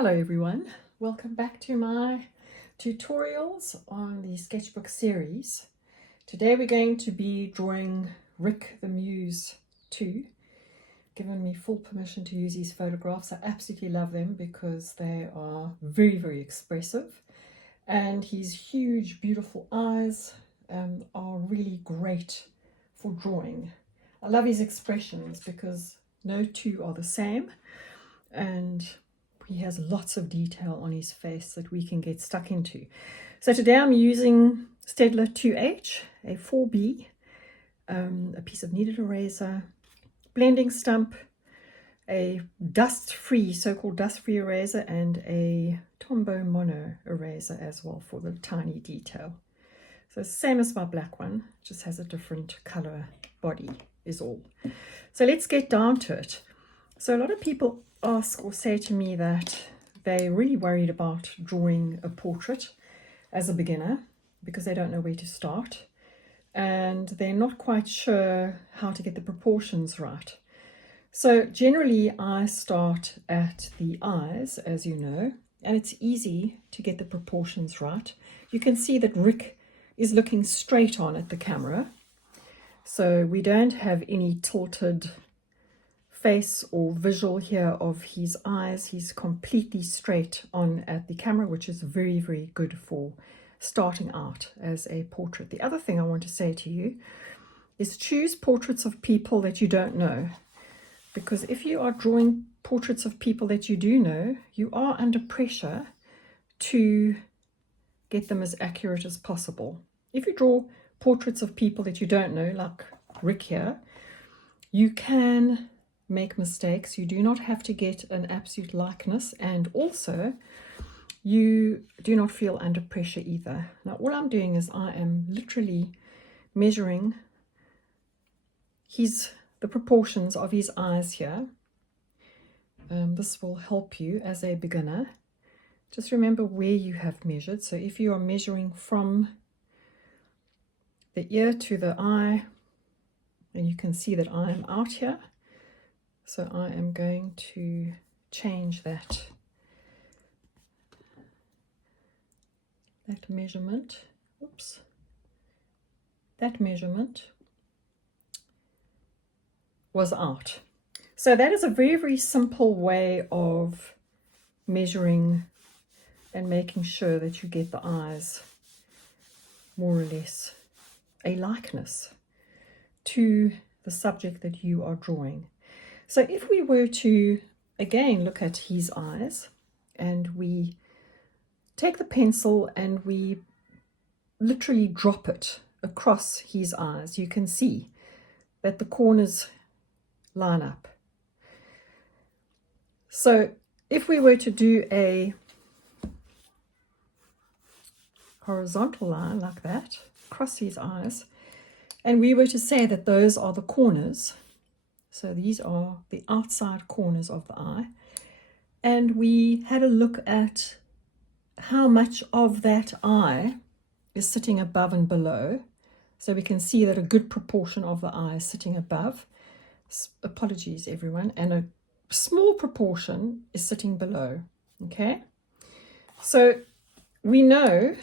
Hello everyone, welcome back to my tutorials on the sketchbook series. Today we're going to be drawing Rick the Muse 2. Given me full permission to use these photographs. I absolutely love them because they are very expressive, and his huge beautiful eyes are really great for drawing. I love his expressions because no two are the same, and he has lots of detail on his face that we can get stuck into. So today I'm using Staedtler 2H, a 4B, a piece of kneaded eraser, blending stump, a dust-free, so-called dust-free eraser, and a Tombow Mono eraser as well for the tiny detail. So same as my black one, just has a different color body is all. So let's get down to it. So a lot of people ask or say to me that they're really worried about drawing a portrait as a beginner because they don't know where to start, and they're not quite sure how to get the proportions right. So generally I start at the eyes, as you know, and it's easy to get the proportions right. You can see that Rick is looking straight on at the camera, so we don't have any tilted face or visual here of his eyes. He's completely straight on at the camera, which is very good for starting out as a portrait. The other thing I want to say to you is choose portraits of people that you don't know, because if you are drawing portraits of people that you do know, you are under pressure to get them as accurate as possible. If you draw portraits of people that you don't know, like Rick here, you can make mistakes. You do not have to get an absolute likeness, and also you do not under pressure either. Now all I'm doing is I am literally measuring the proportions of his eyes here. This will help you as a beginner. Just remember where you have measured. So if you are measuring from the ear to the eye, and you can see that I am out here, so I am going to change that measurement. Oops. That measurement was out. So that is a very simple way of measuring and making sure that you get the eyes more or less a likeness to the subject that you are drawing. So if we were to again look at his eyes, and we take the pencil and we literally drop it across his eyes, you can see that the corners line up. So if we were to do a horizontal line like that across his eyes, and we were to say that those are the corners, so these are the outside corners of the eye, and we had a look at how much of that eye is sitting above and below, so we can see that a good proportion of the eye is sitting above. Apologies everyone, and a small proportion is sitting below. Okay, so we know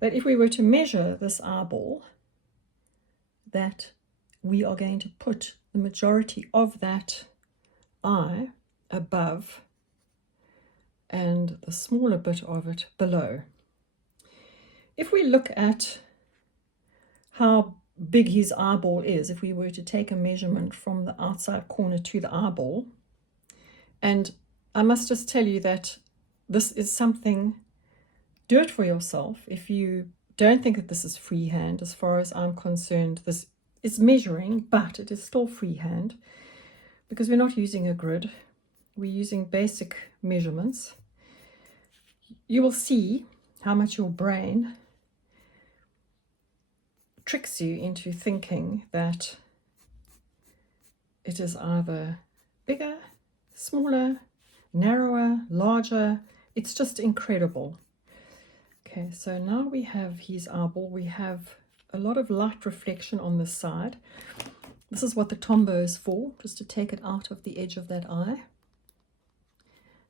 that if we were to measure this eyeball, that we are going to put the majority of that eye above and the smaller bit of it below. If we look at how big his eyeball is, if we were to take a measurement from the outside corner to the eyeball, and I must just tell you that this is something, do it for yourself. If you don't think that this is freehand, as far as I'm concerned, this is measuring, but it is still freehand because we're not using a grid. We're using basic measurements. You will see how much your brain tricks you into thinking that it is either bigger, smaller, narrower, larger. It's just incredible. Okay, so now we have his eyeball. We have a lot of light reflection on this side. This is what the Tombow is for, just to take it out of the edge of that eye.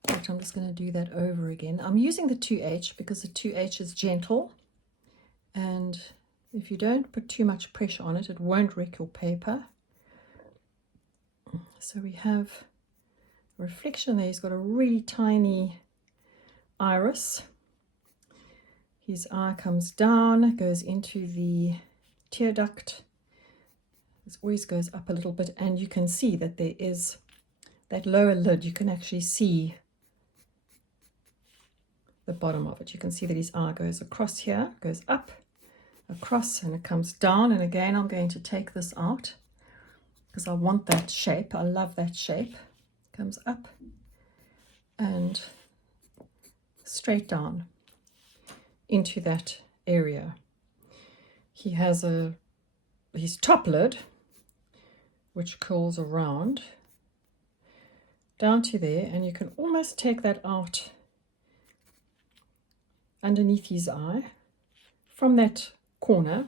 But I'm just going to do that over again. I'm using the 2H because the 2H is gentle, and if you don't put too much pressure on it, it won't wreck your paper. So we have a reflection there. He's got a really tiny iris. His eye comes down, goes into the tear duct. It always goes up a little bit, and you can see that there is that lower lid. You can actually see the bottom of it. You can see that his eye goes across here, goes up, across, and it comes down. And again, I'm going to take this out because I want that shape. I love that shape. Comes up and straight down into that area. He has his top lid, which curls around down to there, and you can almost take that out underneath his eye from that corner.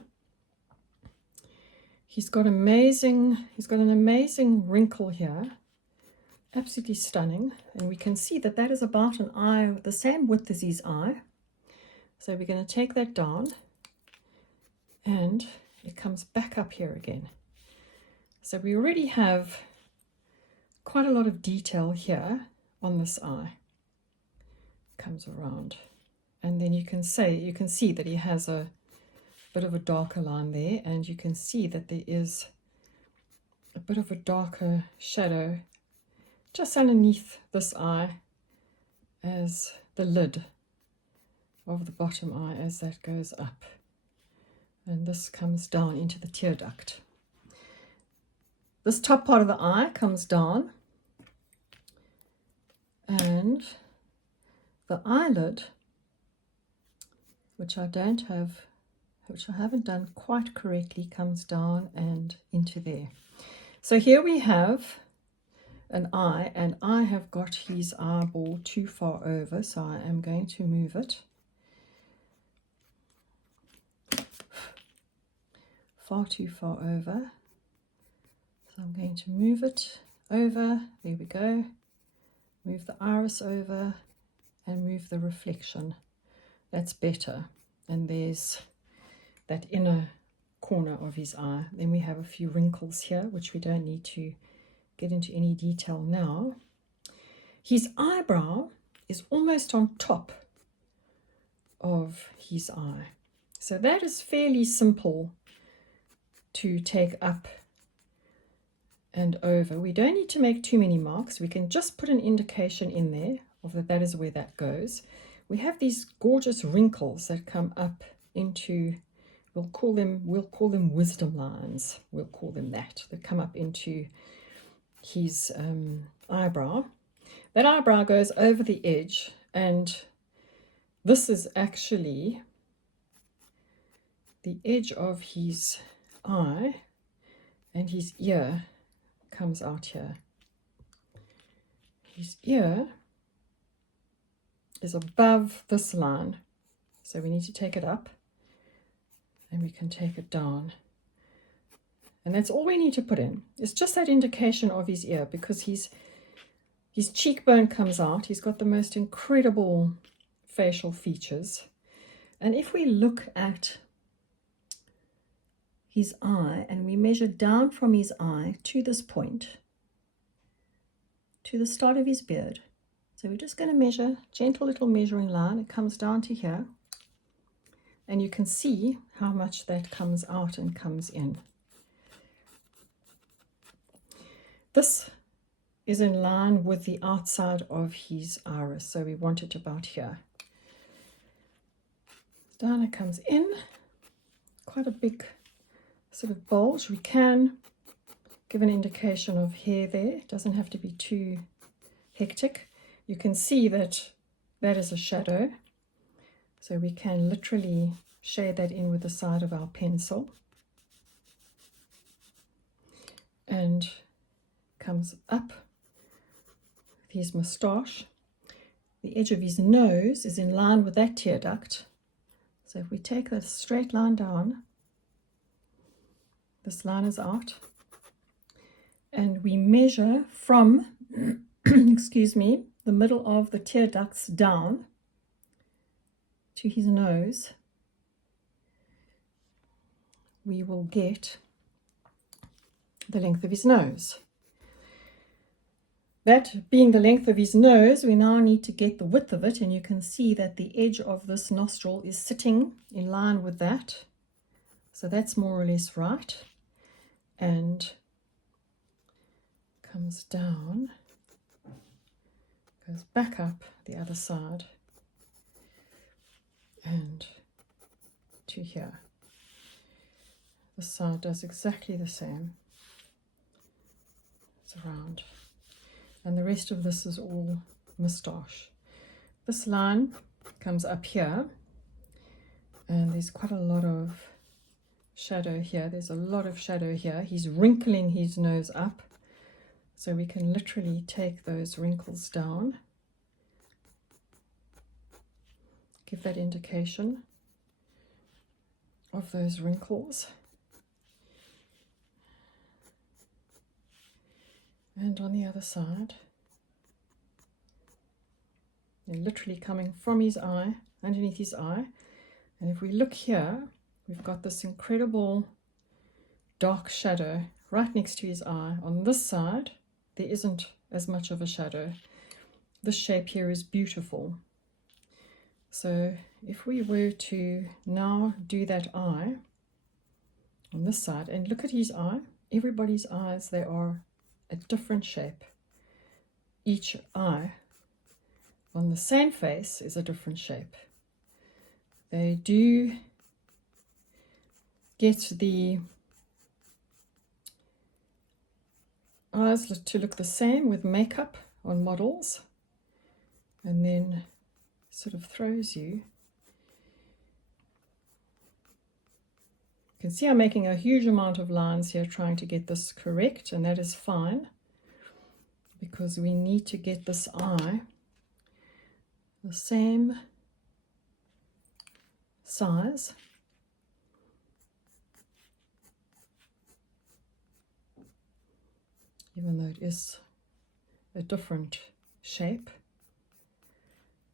He's got an amazing wrinkle here, absolutely stunning, and we can see that that is about an eye, the same width as his eye. So we're going to take that down, and it comes back up here again. So we already have quite a lot of detail here on this eye. Comes around, and then you can see that he has a bit of a darker line there, and you can see that there is a bit of a darker shadow just underneath this eye as the lid of the bottom eye as that goes up, and this comes down into the tear duct. This top part of the eye comes down, and the eyelid, which I haven't done quite correctly, comes down and into there. So here we have an eye, and I have got his eyeball too far over, so I am going to move it far too far over. So I'm going to move it over. There we go. Move the iris over and move the reflection. That's better. And there's that inner corner of his eye. Then we have a few wrinkles here, which we don't need to get into any detail now. His eyebrow is almost on top of his eye. So that is fairly simple to take up and over. We don't need to make too many marks. We can just put an indication in there of that is where that goes. We have these gorgeous wrinkles that come up into, we'll call them wisdom lines. We'll call them that come up into his eyebrow. That eyebrow goes over the edge, and this is actually the edge of his eye, and his ear comes out here. His ear is above this line, so we need to take it up, and we can take it down, and that's all we need to put in. It's just that indication of his ear, because his cheekbone comes out. He's got the most incredible facial features, and if we look at his eye and we measure down from his eye to this point, to the start of his beard, so we're just going to measure, gentle little measuring line. It comes down to here, and you can see how much that comes out and comes in. This is in line with the outside of his iris, so we want it about here. Down it comes in, quite a big sort of bulge. We can give an indication of hair there. It doesn't have to be too hectic. You can see that that is a shadow, so we can literally shade that in with the side of our pencil, and comes up with his moustache. The edge of his nose is in line with that tear duct, so if we take that straight line down, this line is out, and we measure from excuse me, the middle of the tear ducts down to his nose, we will get the length of his nose. That being the length of his nose, we now need to get the width of it, and you can see that the edge of this nostril is sitting in line with that. So that's more or less right, and comes down, goes back up the other side and to here. This side does exactly the same. It's around. And the rest of this is all moustache. This line comes up here, and there's quite a lot of shadow here. There's a lot of shadow here. He's wrinkling his nose up, so we can literally take those wrinkles down, give that indication of those wrinkles. And on the other side, they're literally coming from his eye, underneath his eye. And if we look here, we've got this incredible dark shadow right next to his eye. On this side, there isn't as much of a shadow. This shape here is beautiful. So if we were to now do that eye on this side, and look at his eye, everybody's eyes, they are a different shape. Each eye on the same face is a different shape. They do get the eyes to look the same with makeup on models, and then sort of throws you. You can see I'm making a huge amount of lines here trying to get this correct, and that is fine because we need to get this eye the same size even though it is a different shape,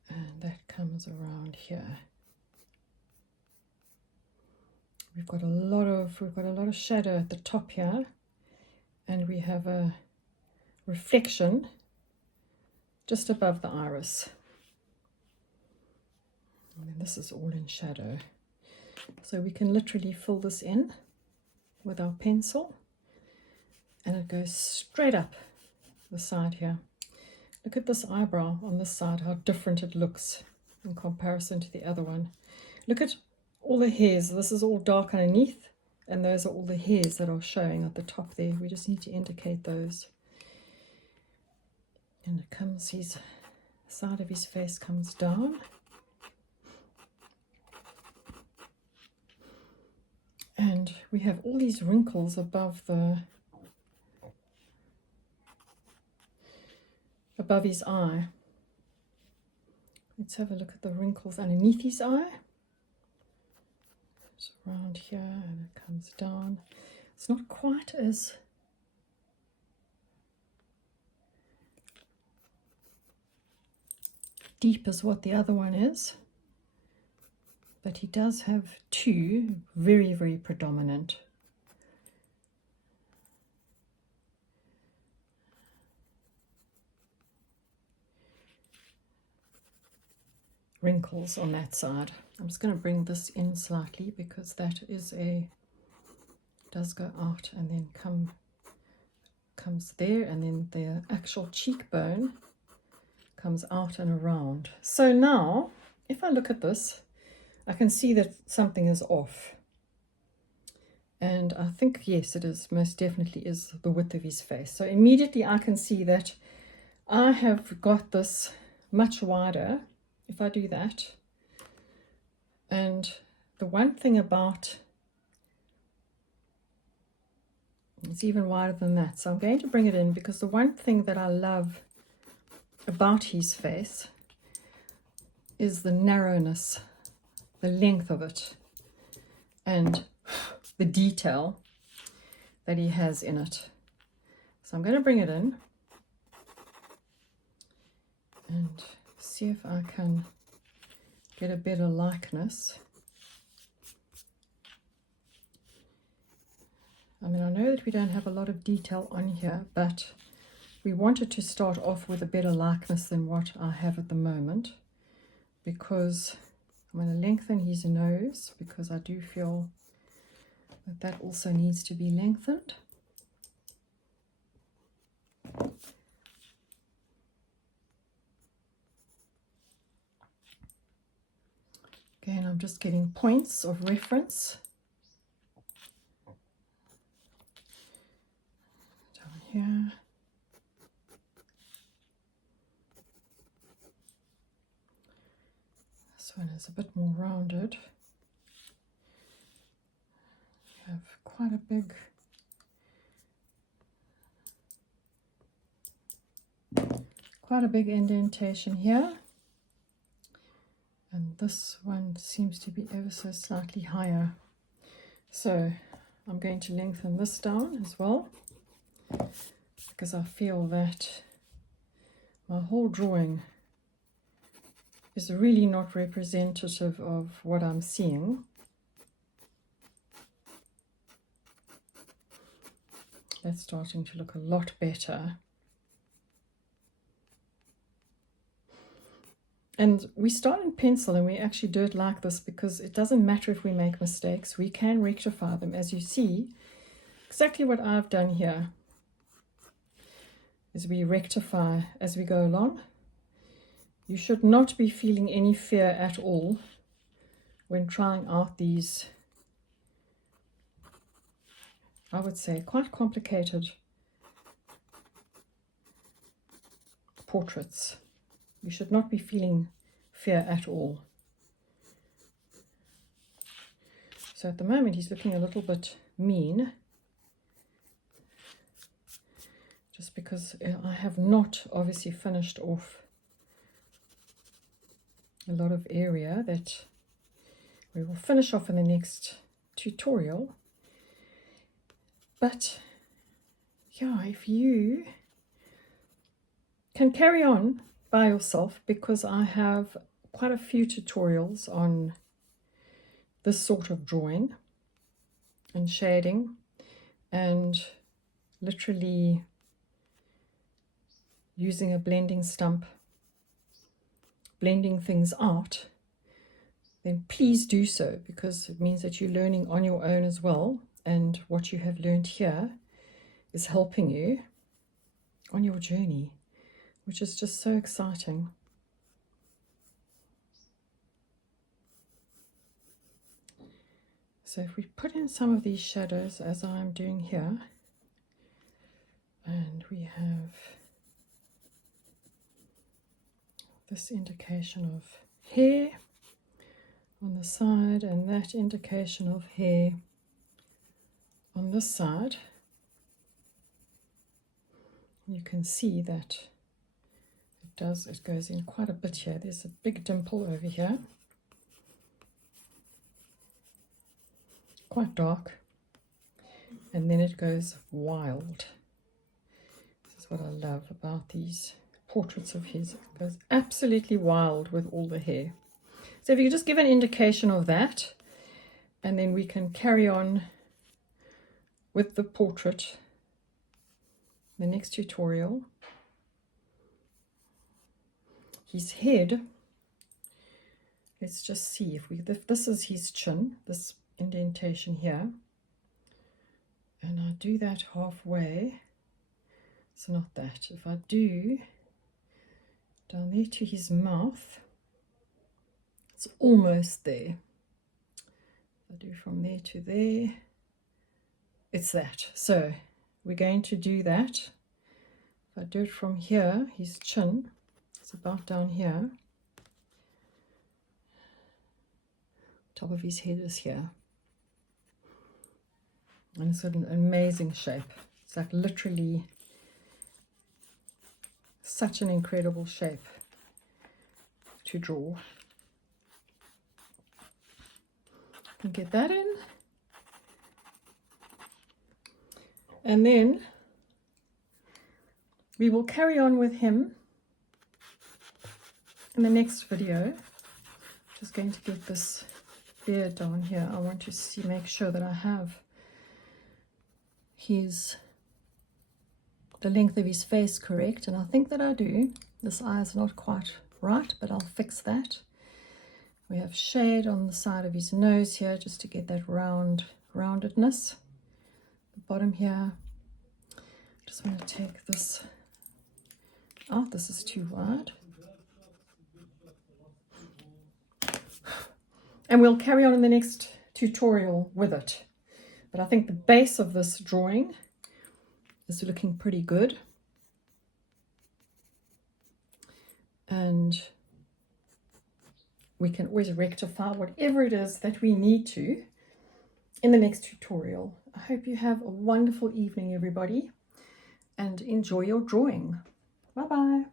and that comes around here. We've got a lot of shadow at the top here, and we have a reflection just above the iris. And then this is all in shadow. So we can literally fill this in with our pencil, and it goes straight up the side here. Look at this eyebrow on this side, how different it looks in comparison to the other one. Look at all the hairs. This is all dark underneath, and those are all the hairs that are showing at the top there. We just need to indicate those. And it comes, his side of his face comes down. And we have all these wrinkles above his eye. Let's have a look at the wrinkles underneath his eye. It's around here and it comes down. It's not quite as deep as what the other one is, but he does have two very, very predominant wrinkles on that side. I'm just going to bring this in slightly because that does go out and then comes there, and then the actual cheekbone comes out and around. So now if I look at this, I can see that something is off, and I think yes, it is, most definitely is the width of his face. So immediately I can see that I have got this much wider if I do that. And the one thing about, it's even wider than that, so I'm going to bring it in, because the one thing that I love about his face is the narrowness, the length of it, and the detail that he has in it. So I'm going to bring it in, and see if I can get a better likeness. I mean, I know that we don't have a lot of detail on here, but we wanted to start off with a better likeness than what I have at the moment, because I'm going to lengthen his nose, because I do feel that that also needs to be lengthened. Again, I'm just getting points of reference. Down here. This one is a bit more rounded. We have quite a big indentation here. And this one seems to be ever so slightly higher. So I'm going to lengthen this down as well, because I feel that my whole drawing is really not representative of what I'm seeing. That's starting to look a lot better. And we start in pencil, and we actually do it like this because it doesn't matter if we make mistakes. We can rectify them. As you see, exactly what I've done here is we rectify as we go along. You should not be feeling any fear at all when trying out these, I would say, quite complicated portraits. You should not be feeling fear at all. So at the moment he's looking a little bit mean, just because I have not obviously finished off a lot of area that we will finish off in the next tutorial. But yeah, if you can carry on by yourself, because I have quite a few tutorials on this sort of drawing and shading and literally using a blending stump, blending things out, then please do so, because it means that you're learning on your own as well, and what you have learned here is helping you on your journey, which is just so exciting. So if we put in some of these shadows as I'm doing here, and we have this indication of hair on the side and that indication of hair on this side, you can see that it goes in quite a bit here. There's a big dimple over here, quite dark, and then it goes wild. This is what I love about these portraits of his. It goes absolutely wild with all the hair. So if you just give an indication of that, and then we can carry on with the portrait the next tutorial. His head, let's just see if this is his chin, this indentation here, and I do that halfway. It's not that. If I do down there to his mouth, it's almost there. I do from there to there, it's that. So we're going to do that. If I do it from here, his chin, it's about down here. Top of his head is here. And it's got an amazing shape. It's like literally such an incredible shape to draw. You can get that in. And then we will carry on with him in the next video, just going to get this beard down here. I want to see, make sure that I have the length of his face correct, and I think that I do. This eye is not quite right, but I'll fix that. We have shade on the side of his nose here just to get that roundedness. The bottom here, just want to take this out. This is too wide. And we'll carry on in the next tutorial with it. But I think the base of this drawing is looking pretty good. And we can always rectify whatever it is that we need to in the next tutorial. I hope you have a wonderful evening, everybody, and enjoy your drawing. Bye-bye.